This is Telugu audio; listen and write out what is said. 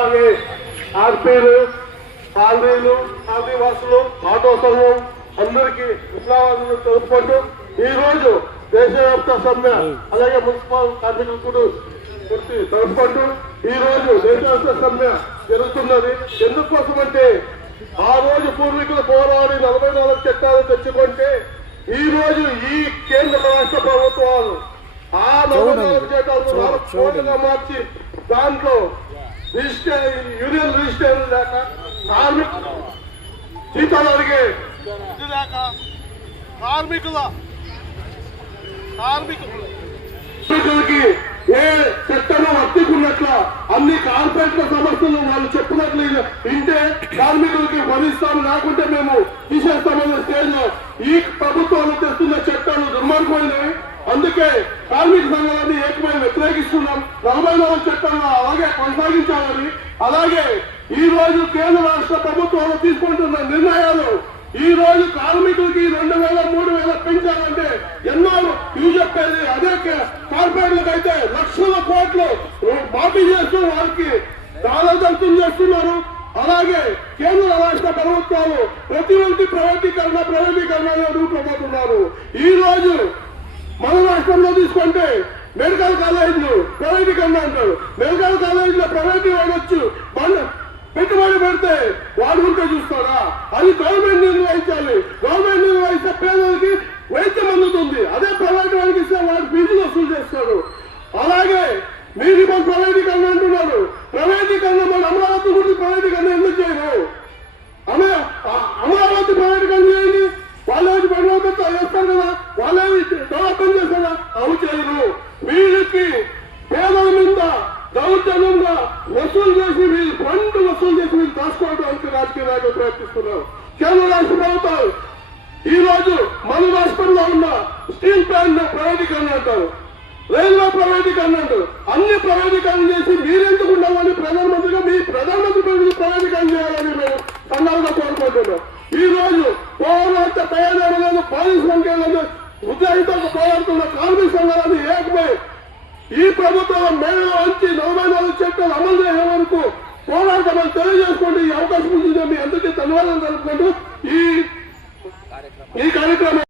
ఆర్పీలు, కాలనీలు, కాలనీ వాసులు, ఆటో సంఘం అందరికీ విశ్వాసాలు తెలుపుకుంటూ ఈ రోజు దేశవ్యాప్త సమ్మె అలాగే మున్సిపల్ కార్మికులు తెలుపుకుంటూ ఈ రోజు దేశవ్యాప్త సమ్మె జరుగుతున్నది. ఎందుకోసమంటే ఆ రోజు పూర్వీకులు పోరాడి 44 చట్టాలు తెచ్చుకుంటే ఈ రోజు ఈ కేంద్ర రాష్ట్ర ప్రభుత్వాలు ఆ 44 చట్టాలను 4 కోట్లుగా మార్చి దాంట్లో యూనియన్ రిజిస్ట్రేషన్ లేక కార్మిక జీతాలు అడిగే లేక కార్మికులకి ఏ చట్టం వర్తికున్నట్ల అన్ని కార్పొరేట్ల సమస్యలు వాళ్ళు చెప్పినట్లు వింటే కార్మికులకి భరిస్తాము, లేకుంటే మేము తీసేస్తామన్న స్టేజ్ లో ఈ ప్రభుత్వాలు తెస్తున్న చట్టాలు దుర్మార్గమైనవి. అందుకే కార్మిక సంఘాలన్నీ ఏకమై వ్యతిరేకిస్తున్నాం. 44 చట్టాలను అలాగే కొనసాగించాలని, అలాగే ఈ రోజు కేంద్ర రాష్ట్ర ప్రభుత్వాలు తీసుకుంటున్న నిర్ణయాలు ఈ రోజు కార్మికులకి 2000, 3000 పెంచాలంటే ఎన్నో ఇవి చెప్పేది అదే కార్పొరేట్లకు అయితే లక్షల కోట్లు మాఫీ చేస్తూ వారికి దానదత్తం చేస్తున్నారు. అలాగే కేంద్ర రాష్ట్ర ప్రభుత్వాలు ప్రతి ఒక్కటి ప్రైవేటీకరణ రూట్లో పోతున్నారు. ఈ రోజు మన రాష్ట్రంలో తీసుకుంటే మెడికల్ కాలేజీలు ప్రైవేటీకరణ అంటారు. మెడికల్ కాలేజీలో ప్రైవేట్ వాడొచ్చు, పెట్టుబడి పెడితే వాడు ఉంటే చూస్తారా? అది గవర్నమెంట్ నిర్వహించాలి. గవర్నమెంట్ నిర్వహిస్తే పేదలకి వైద్యం అందుతుంది. అదే ప్రైవేట్ వాడికి ఇస్తే వాడు ఫీజులు వసూలు చేస్తారు. అలాగే మీరు మన ప్రైవేటీకరణ అంటున్నారు. ప్రైవేటీకరణ మన అమరావతి గురించి ప్రైవేటీకరణ ఎందుకు చేయరు? అమరావతి ప్రైవేటీకరణ చేయండి. వాళ్ళే పనిచేస్తారు కదా, వాళ్ళే డెవలప్మెంట్ చేస్తారా? అవి చేయరు. వీళ్ళకి పేదల మీద దౌర్జన్యంగా వసూలు చేసి వీళ్ళు ఫండ్ వసూలు చేసి వీళ్ళు దాచుకోవడానికి రాజకీయ నాయకులు ప్రయత్నిస్తున్నారు. కేంద్ర రాష్ట్ర ప్రభుత్వాలు ఈ రోజు మన రాష్ట్రంలో ఉన్న స్టీల్ ప్లాంట్ ప్రైవేటీకరణ అంటారు, రైల్వే ప్రైవేటీకరణ అంటారు. అన్ని ప్రైవేటీకరణ చేసి మీరెందుకు ఉండాలని ప్రధానమంత్రిగా మీ ప్రధానమంత్రి ప్రైవేటీకరణ చేయాలని మేము సంఘాలుగా కోరుకుంటున్నాం. ఈ రోజు పోరాట తయారు పోలీసు సంఖ్యలను ఉద్యోగితో పోరాడుతున్న కార్మిక సంఘాలను ఏకమై ఈ ప్రభుత్వం మేడలో వచ్చి 44 చట్టాలు అమలు చేసే వరకు పోరాటమని తెలియజేసుకోండి. ఈ అవకాశం ఇచ్చింది మీ అందరికీ ధన్యవాదాలు తెలుపుకుంటూ ఈ కార్యక్రమం